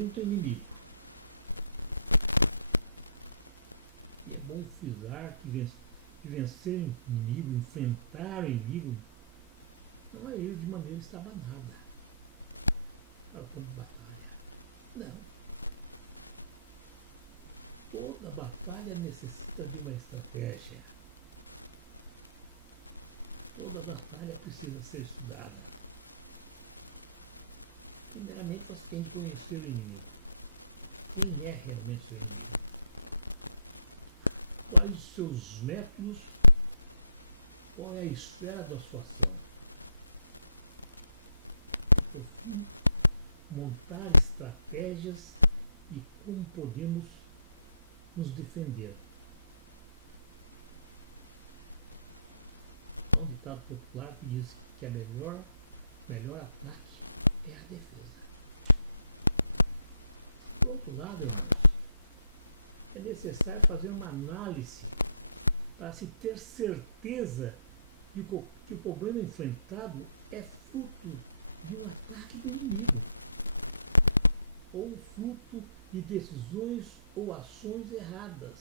nunca no limite. Vai pisar, vencer o inimigo, enfrentar o inimigo. Não é ele de maneira estava nada. Toda batalha necessita de uma estratégia. Toda batalha precisa ser estudada. Primeiramente, tem que conhecer o inimigo. Quem é realmente ele? Quais os seus métodos? Qual é a esfera de atuação? Montar estratégias e como podemos nos defender. Vamos estar por quatro disso que é melhor. Por outro lado, é necessário fazer uma análise para se ter certeza de que o problema enfrentado é fruto de um inimigo ou fruto de decisões ou ações erradas.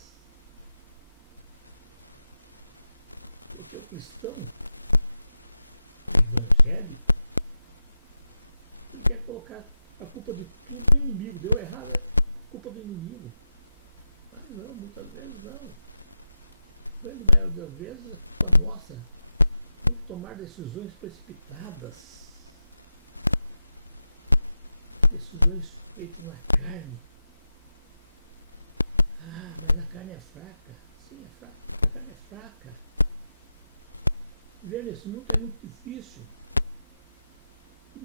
Quer colocar a culpa do inimigo errado, a culpa do inimigo. Não, não está entendendo. Então, às vezes, tem que tomar decisões precipitadas. Decisões equivocais. Mas a carne é fraca. Sim, a carne é fraca. Envelhecimento é muito difícil.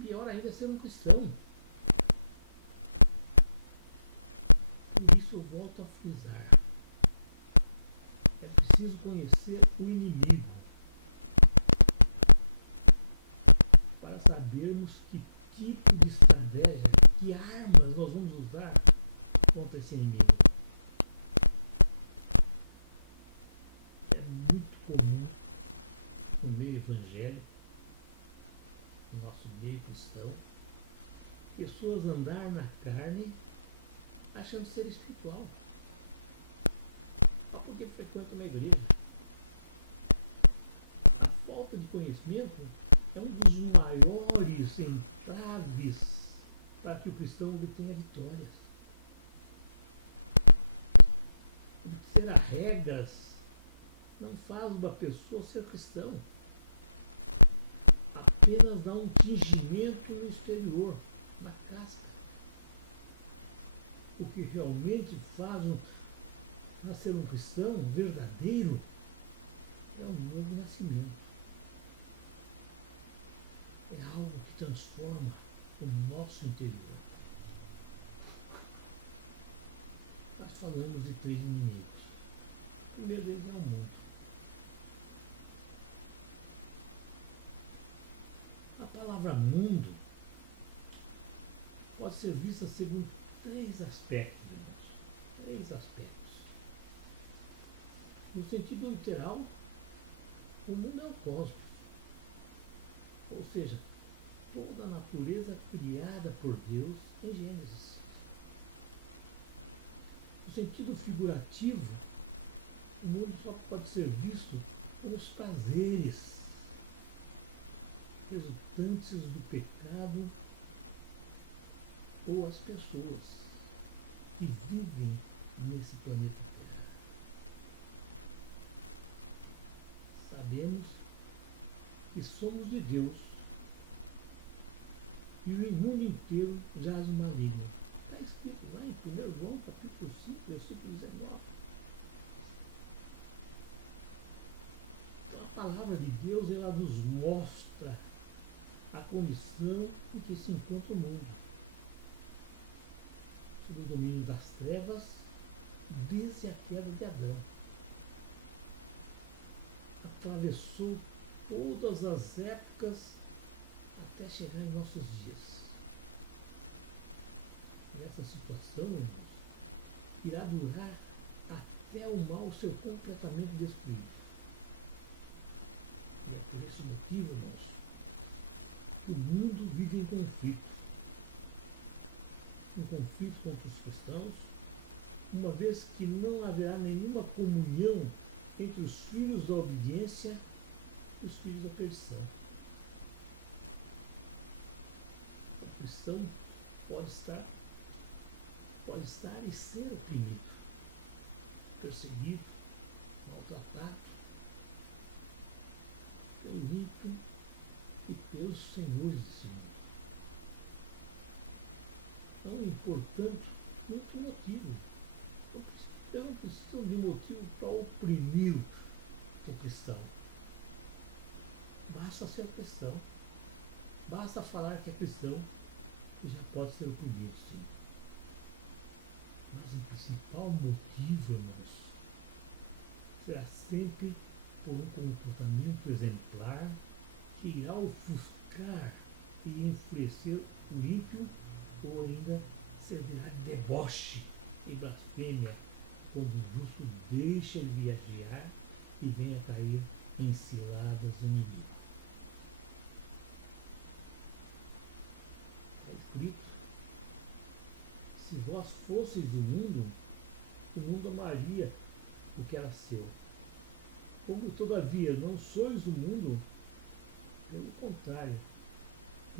Pior ainda ser um cristão. Por isso eu volto a frisar. É preciso conhecer o inimigo para sabermos que tipo de estratégia, que armas nós vamos usar contra esse inimigo. É muito comum no meio evangélico, no nosso meio cristão, pessoas andarem na carne achando ser espiritual. Isso é importante na igreja. Falta de conhecimento é um dos maiores entraves para que o cristão obtenha a vitória. Ter regras não faz uma pessoa ser cristã. Apenas dá um crescimento interior. O que realmente fazem nós ser um cristão verdadeiro é o meu conhecimento. Transforma o nosso interior. Falamos depois do mundo. A palavra mundo pode ser vista segundo três aspectos. No sentido literal, o mundo é o cosmos. Ou seja, toda a natureza criada por Deus é grande. No sentido figurativo, o mundo pode ser visto pelos padrões, pelas fontes de pecado ou as pessoas que vivem nesse planeta. Sabemos que somos de Deus e no mundo inteiro já há uma lei. A palavra de Deus ela nos mostra a condição que se encontra o mundo. O domínio das trevas vence as trevas da morte. Atravessou todas as épocas para chegar nos nossos dias. Essa situação irá durar até o mal ser completamente destruído. O mundo vive um conflito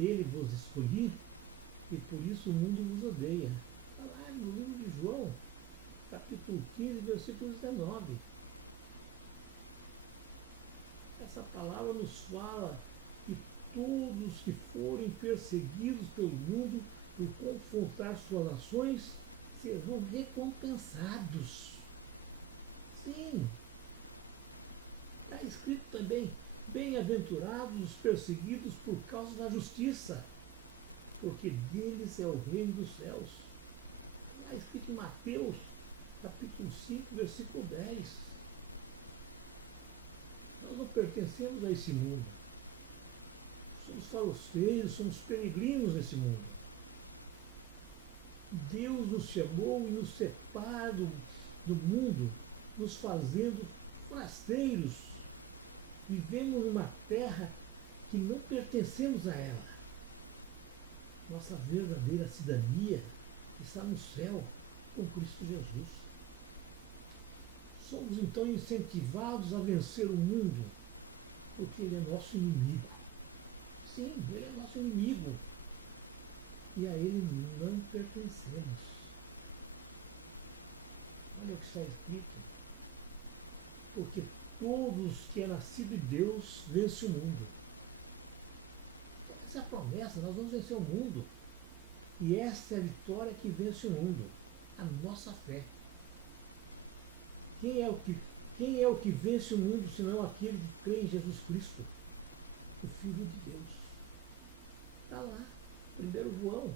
dele vos escolhi, e por isso o mundo nos odeia. O mundo nos que preciso, versículo 19. Essa palavra nos fala que todos que foram perseguidos pelo mundo e foram cortados pelas ações, serão recompensados. Sim. Assim também, bem-aventurados os perseguidos por causa da justiça, porque deles é o reino dos céus. Versículo Mateus, capítulo 5, versículo 10. Nós pertencemos a esse mundo. Os salvações são os peregrinos desse mundo. Deus nos chamou, nos separado do mundo, nos fazendo rastreiros, vivendo numa terra que não pertencemos a ela. Nossa verdadeira cidadania está no céu, em Cristo Jesus. Somos então incentivados a vencer o mundo, porque ele é nosso inimigo. Sim, ele é nosso inimigo. E a ele não pertencemos. Porque todos que é nascido de Deus vence o mundo. Essa é a promessa, nós vamos vencer o mundo. E essa vitória que vence o mundo, em nossa fé. Quem é o que vence o mundo senão aquele que crê em Jesus Cristo? Primeiro João,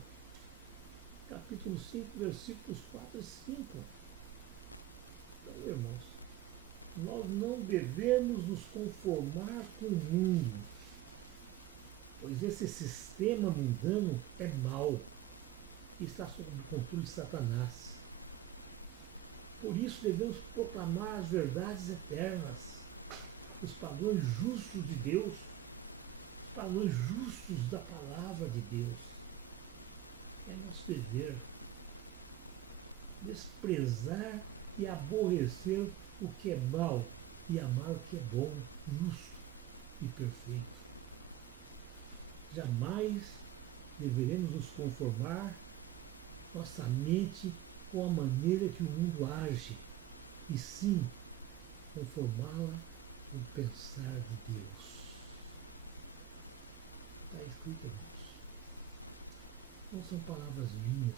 capítulo 5, versículos 4 e 5. Nós não devemos nos conformar com o mundo. Pois esse sistema do engano é mau. Está de Satanás. Por isso devemos proclamar as verdades eternas, os padrões vistos de Deus, os padrões vistos da palavra de Deus. Escrevendo, desprezar e aborrecer o que é mal e amar o que é bom. Isso e terceiro. Jamais deveremos nos conformar somente com a maneira que o mundo age, e sim conformar o pensar de Deus. Não tem palavras minhas.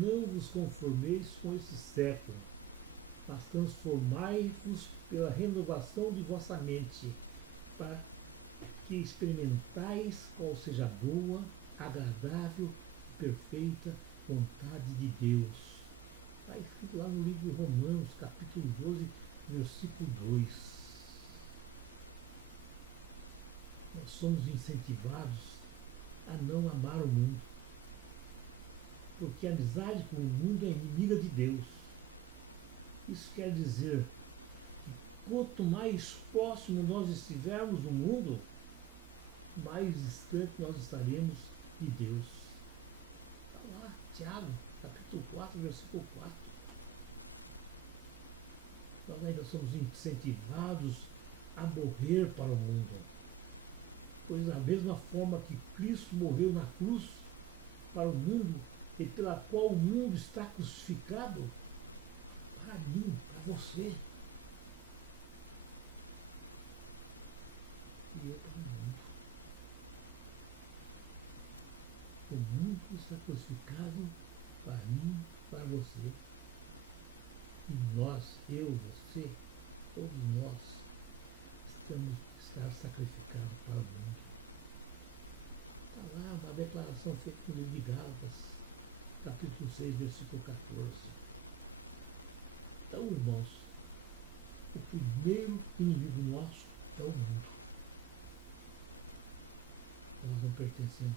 Não vos conformeis com esse século, mas transformai-vos pela renovação dos vossa mente, para que experimentais qual seja a boa, agradável, perfeita vontade de Deus. Está lá no livro de Romanos, capítulo 12, versículo 2. Nós somos incentivados a não amar o mundo, porque a amizade com o mundo é inimiga de Deus. Isso quer dizer, quanto mais próximo nós estivermos do mundo, mais distante nós estaremos de Deus. Nós somos incentivados a morrer para o mundo. Porque da mesma forma que Cristo morreu na cruz para o mundo, e pela qual o mundo está crucificado, a mim, a você. O mundo está crucificado para mim, para você. E nós, eu, você, todos nós, temos que estar crucificados para Cristo. Não dá para passar por possibilidades, porque pessoas desse tipo. Todos nós. Porque Deus tem de nós é amor. Mas a perfeição,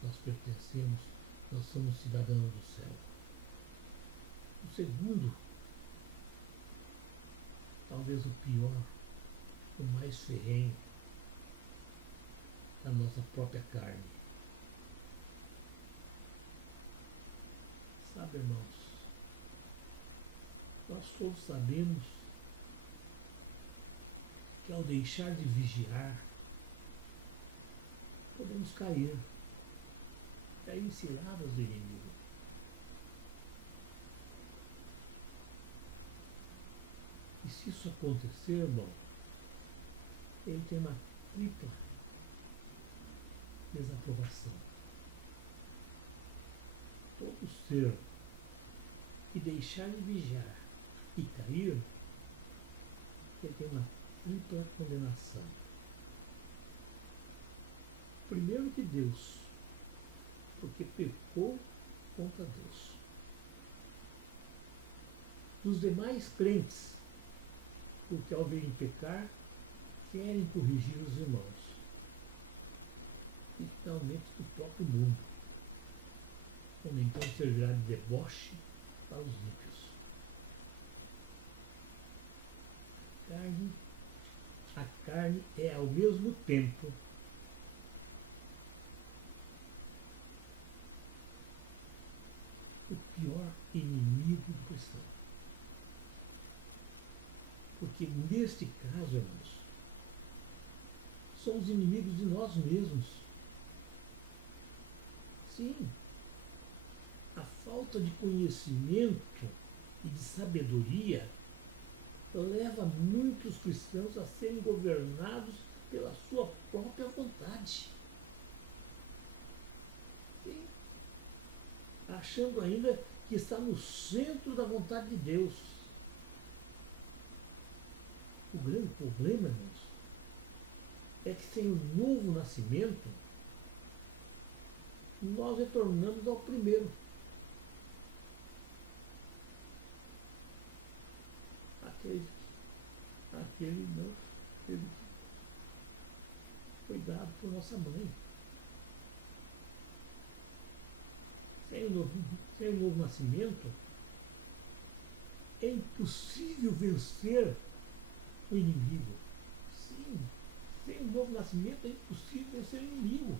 nós temos cidadania. Segundo, talvez o pior, o nosso rei, as nossas próprias palavras. Nosso caminho é deixar de vigiar mesmo tempo. Porque nesse caso, somos inimigos de nós mesmos. Sim, a falta de conhecimento, de sabedoria, leva muitos cristãos a serem governados pela sua própria vontade, achando ainda que está no centro da vontade de Deus. O grande problema é que sem o novo nascimento, nós retornamos ao primeiro. É impossível vencer o inimigo. Sim, o novo nascimento é impossível vencer o inimigo.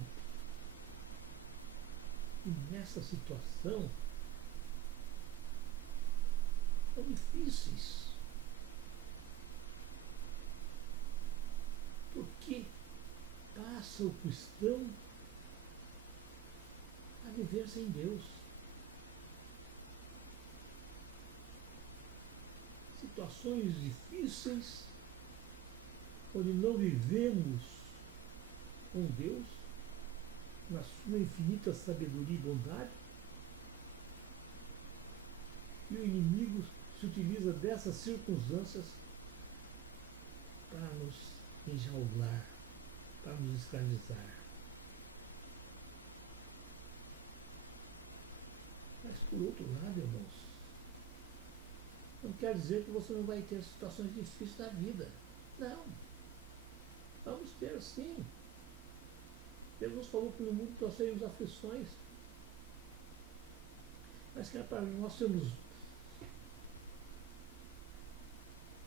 E nessa situação é difícil. Porque passa o cristão a viver sem Deus. Situações difíceis, quando não vivemos com Deus, na sua infinita sabedoria e bondade, e o inimigo utiliza dessas circunstâncias para nos levar a ministrar nossa vida. Não quer dizer que você não vai ter situações difíceis na vida. Não. Vamos ter sim. Jesus falou que o inimigo procura das questões. Mas que é para o nosso mundo.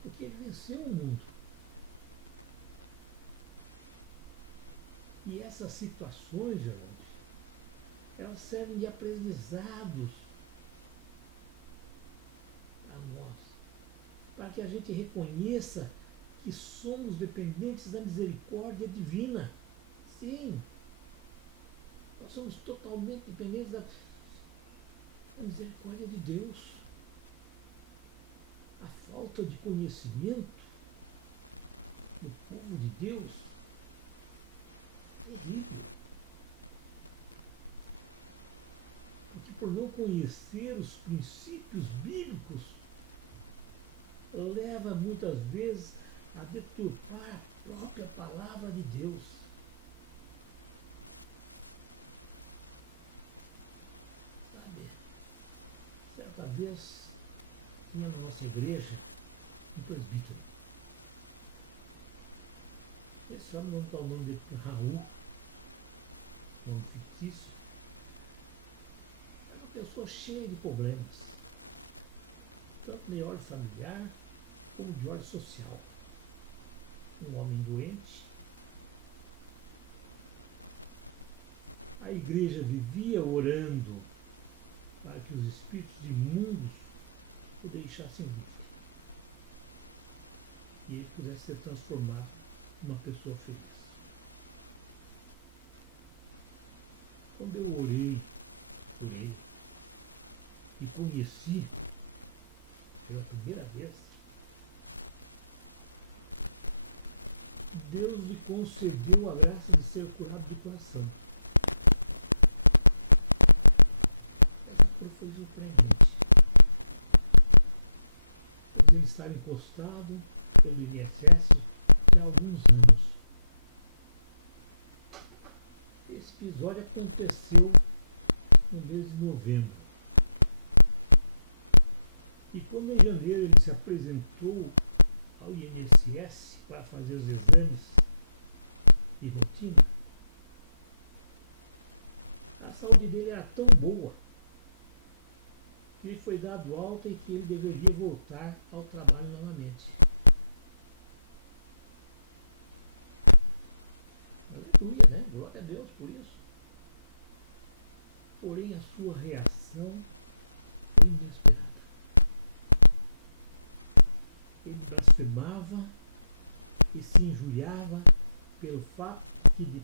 Porque ele ensina muito. E essas situações, elas servem de aprendizado para que a gente reconheça que somos dependentes da misericórdia divina. Sim, nós somos totalmente dependentes da misericórdia de Deus. A falta de conhecimento do Filho de Deus é isso. Por não conhecer os princípios bíblicos, leva muitas vezes a deturpar a palavra de Deus. Deus não é segredo, inclusive. Eu não também desse rabino, eu estou cheio de problemas, tanto no óleo familiar, como no óleo social. Um homem doente, a igreja vivia orando para que os espíritos do mundo deixassem vir. E isso vai se transformar numa pessoa social. Quando eu orei e prometi, eu acabei a Deus, Deus me concedeu a graça de ser o que eu não coração.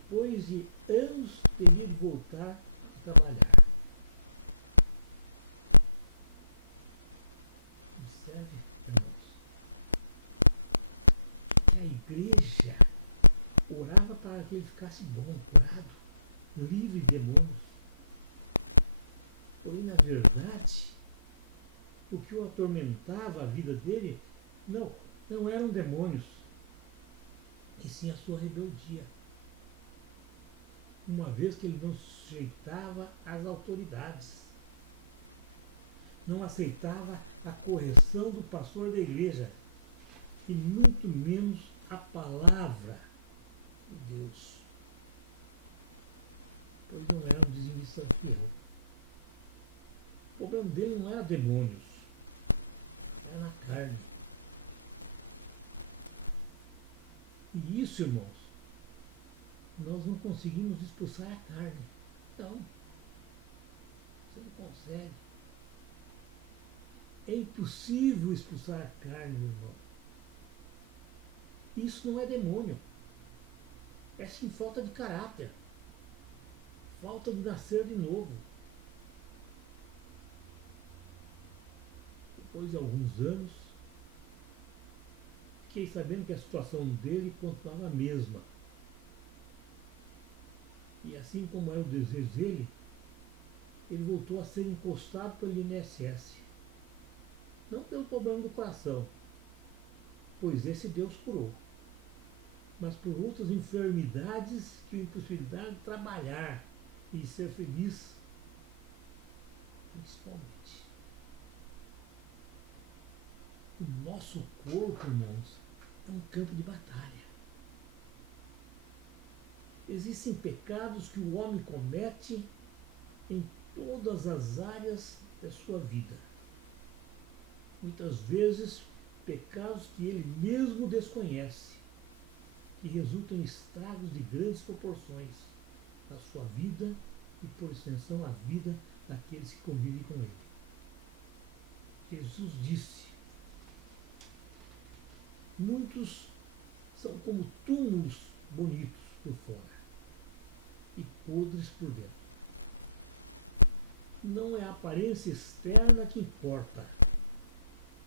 põe-se antes de voltar a trabalhar. A igreja orava para que ele ficasse bem, curado, livre de demônio. Porém, na verdade, o que o atormentava a vida dele não eram demônios, e sim a sua rebeldia. Uma vez que ele não sujeitava às autoridades, não aceitava a correção do pastor da igreja, e muito menos a palavra de Deus. Ele não era administrador. O problema dele não era demônio, era carne. E isso, irmão, nós não conseguimos expulsar a carne. Não. Ele está fora. É impossível expulsar a carne, irmão. Isso não é demônio. É sim falta de caráter. Falta de nascer de novo. Depois de alguns anos, fiquei sabendo que a situação dele continuava a mesma. E assim como é o desejo dele, ele voltou a ser impostado pelo INSS. Não pelo problema do coração, pois esse Deus curou, mas por outras enfermidades e impossibilidade de trabalhar e de ser feliz. O nosso corpo, irmãos, é um campo de batalha. Existem pecados que o homem comete em todas as áreas da sua vida. Muitas vezes, pecados que ele mesmo desconhece e resultam em estado de grandes proporções na sua vida e, por extensão, a vida daqueles que convivem com ele. Jesus disse: muitos são como túmulos bonitos por fora e podres por dentro. Não é a aparência externa que importa,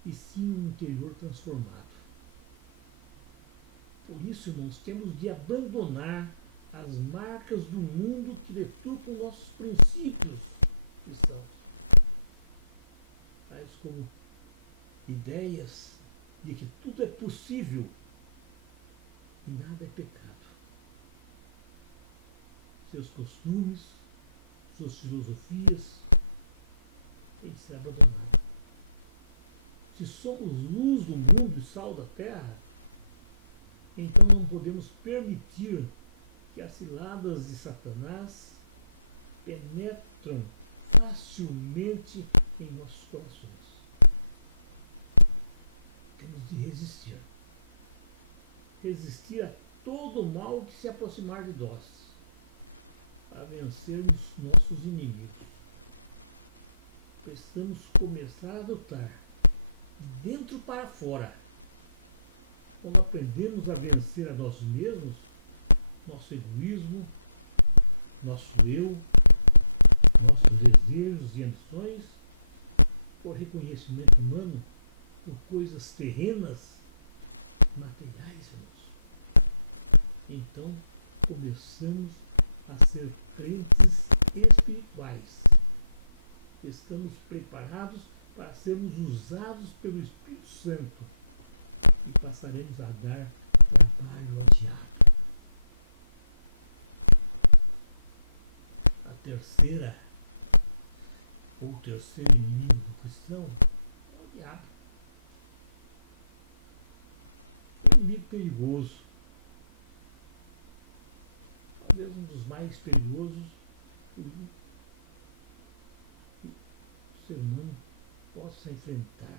e sim o interior transformado. Por isso, irmãos, temos de abandonar as marcas do mundo que deturpam nossos princípios, tais como ideias de que tudo é possível e nada é pecado. Seus costumes, suas filosofias, etc. Se somos luz do mundo, sal da terra, então não podemos permitir que as ciladas de Satanás penetram facilmente em nossos corações. Temos de resistir. Resistir a todo mal que se aproximar de nós, para vencermos nosso inimigo. Nós temos que começar a adotar, dentro para fora. Quando aprendemos a vencer a nós mesmos, nosso egoísmo, nosso eu, nossos desejos e ambições, o reconhecimento humano por coisas terrenas, materiais. Então, começamos a ser crentes espirituais. Estamos preparados para sermos usados pelo Espírito Santo e passaremos a dar testemunho. A terceira outra mundo cristão é muito perigoso. É um dos mais perigosos que o ser humano possa encontrar.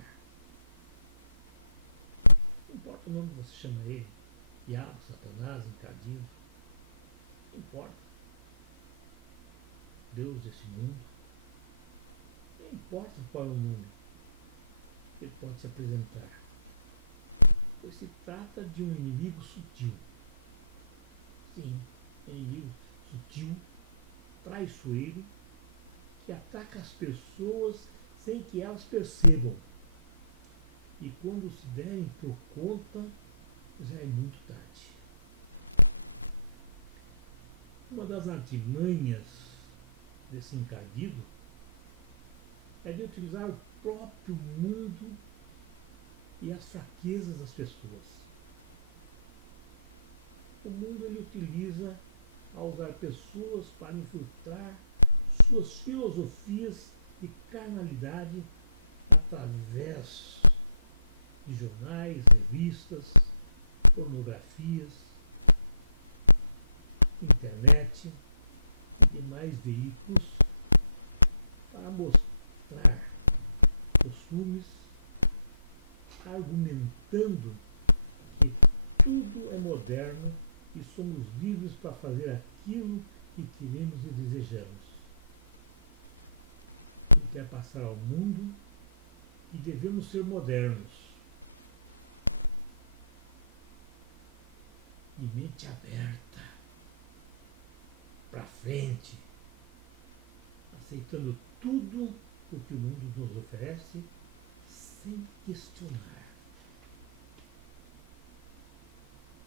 Não importa o nome que você chama ele, diabo, Satanás, Tabu, não importa. Deus, esse mundo, não importa qual é o mundo que tem que se apresentar. Se trata de um inimigo sutil, um inimigo quando se derem por conta, já é muito tarde. Uma das artimanhas desse encardido é de utilizar o próprio mundo e a fraqueza das pessoas. O mundo ele utiliza ao usar pessoas para infiltrar suas filosofias de carnalidade através de jornais, revistas, pornografias, internet e mais veículos para mostrar costumes, argumentando que tudo é moderno e somos vivos para fazer aquilo que queremos e desejamos. Quer passar ao mundo e devemos ser modernos. E mente aberta, para frente, aceitando tudo o que o mundo nos oferece, sem questionar.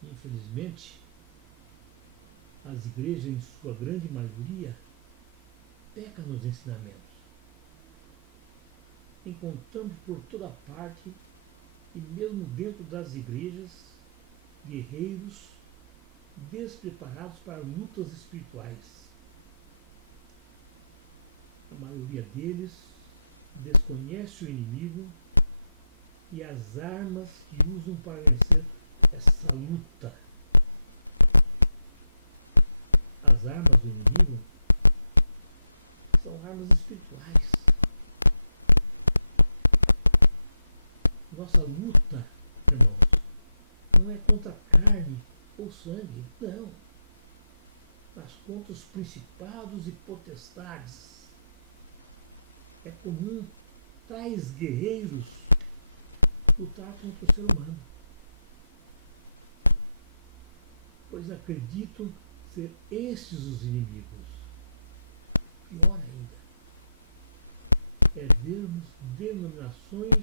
Infelizmente, as igrejas, em sua grande maioria, pecam nos ensinamentos, encontrando por toda parte, e mesmo dentro das igrejas, guerreiros despreparados para lutas espirituais. A maioria deles desconhece o inimigo e as armas que usam para vencer essa luta. As armas do inimigo são armas espirituais. Nossa luta não é contra carne ou sangue, não. Mas contra os principados e potestades. É comum tais guerreiros que tratam com todo mundo, pois acreditam ser esses os inimigos. Logo, é denominações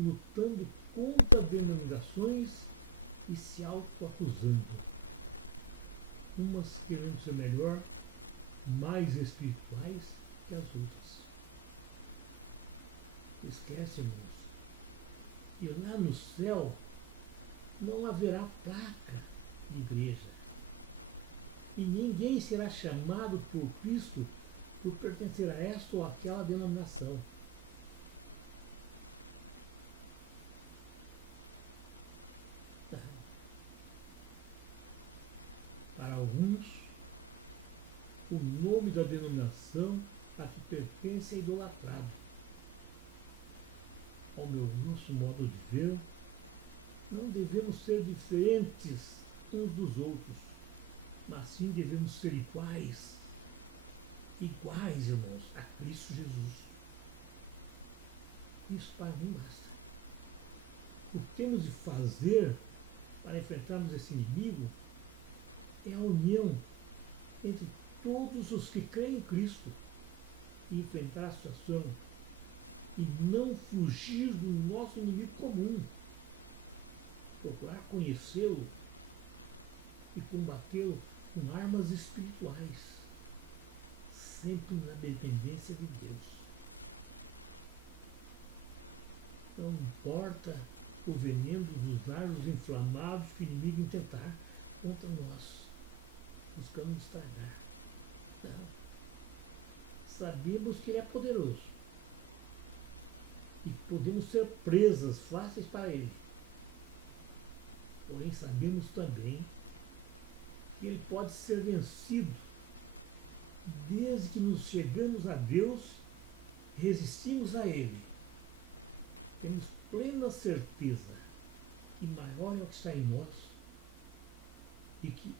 lutando contra denominações e se auto-afirmando. Uma experiência melhor, mais espirituais que as outras. Esquecem que lá no céu não haverá prata de Deus. E ninguém será chamado por Cristo por pertencer a esta ou aquela denominação. Alguns, o nome da denominação a que pertence é idolatrado. Como existe modo de dizer, não devemos ser diferentes uns dos outros, mas sim devemos ser iguais, irmãos, a Cristo Jesus. Nos famílias. O que temos de fazer para enfrentarmos esse inimigo é a união entre todos os que creem em Cristo e enfrentar sua pena e não fugir do nosso inimigo comum. Procurar conhecê-lo e combatê-lo com armas espirituais, sempre na dependência de Deus. Não importa os elementos dos raios inflamados que o inimigo encontrar, sempre nós estamos salvos. Sabemos que ele é poderoso. E podemos ser presas lá que está ele. Porém, sabemos também que ele pode ser vencido desde que nos chegamos a Deus, resistimos a ele. Temos plena certeza que na hora que está em nós e que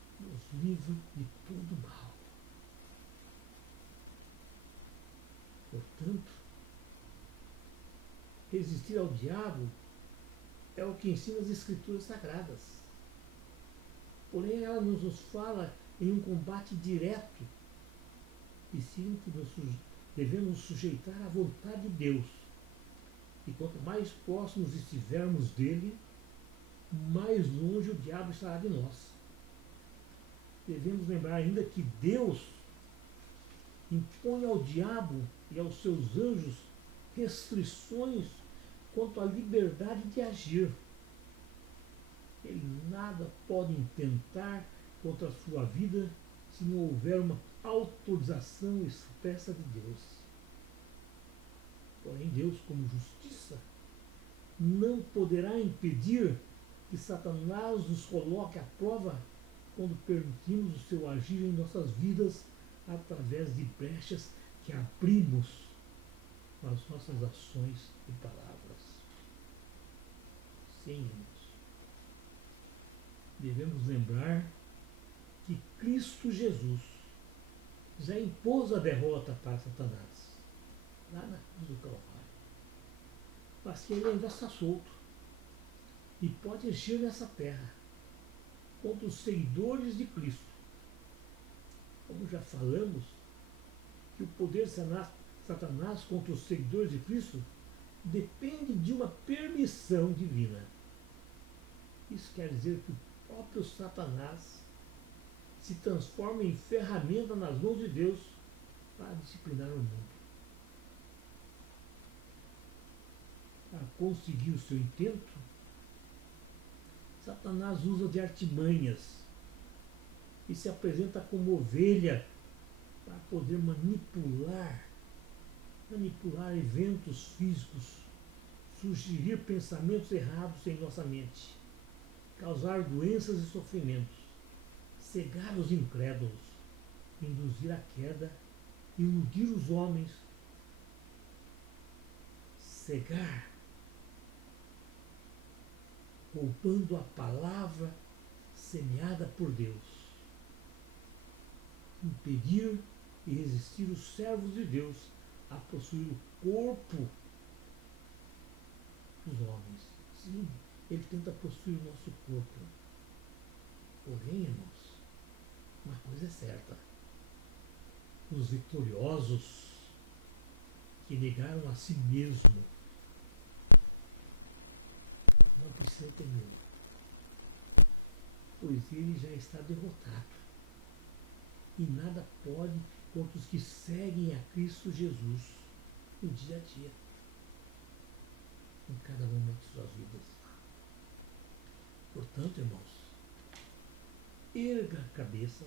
vive de tudo mal. Portanto, resistir ao diabo é o que ensina as Escrituras Sagradas. Porém, ela nos fala em um combate direto e firme que devemos sujeitar à vontade de Deus E quanto mais próximos estivermos dele, mais longe o diabo estará de nós. Devemos lembrar ainda que Deus impõe ao diabo e aos seus anjos restrições quanto à liberdade de agir. Eles nada podem enfrentar contra a sua vida se não houver uma autorização expressa de Deus. Porém, Deus, como justiça, não poderá impedir que Satanás nos coloque à prova quando permitimos o seu agir em nossas vidas através de brechas que abrimos nas nossas ações e palavras. Devemos lembrar que Cristo Jesus já impôs a derrota para Satanás. Mas que ele ainda está solto e pode encher nessa terra contra os seguidores de Cristo. Estamos já falando que o poder de Satanás contra os seguidores de Cristo depende de uma permissão divina. Isso quer dizer que o próprio Satanás se transforma em ferramenta nas mãos de Deus para disciplinar o mundo. Para conseguir o seu intento, Satanás usa de artimanhas e se apresenta como ovelha para poder manipular eventos físicos, sugerir pensamentos errados em nossa mente, causar doenças e sofrimento, cegar os incrédulos, induzir a queda, iludir os homens, cegar, voltando a palavra semeada por Deus, impedir e resistir os servos de Deus a possuir o corpo dos homens. Sim, ele tenta possuir esse corpo. Porém, uma coisa é certa. Os vitoriosos que negaram a si mesmos porque ele já está derrotado. E nada pode contra os que seguem a Cristo Jesus, o dia a dia, em cada uma da vida. Portanto, irmãos, erga a cabeça,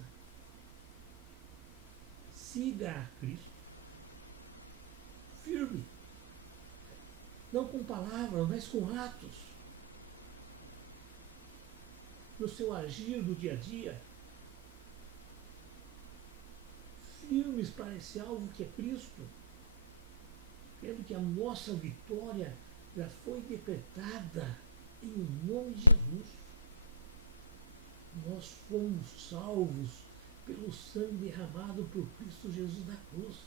siga a Cristo, firme, não com palavras, mas com atos. No seu agir do dia a dia, firmes para esse algo que é Cristo. Ele que a nossa vitória já foi decretada em nome de Jesus. Nós fomos salvos pelo sangue derramado por Cristo Jesus na cruz.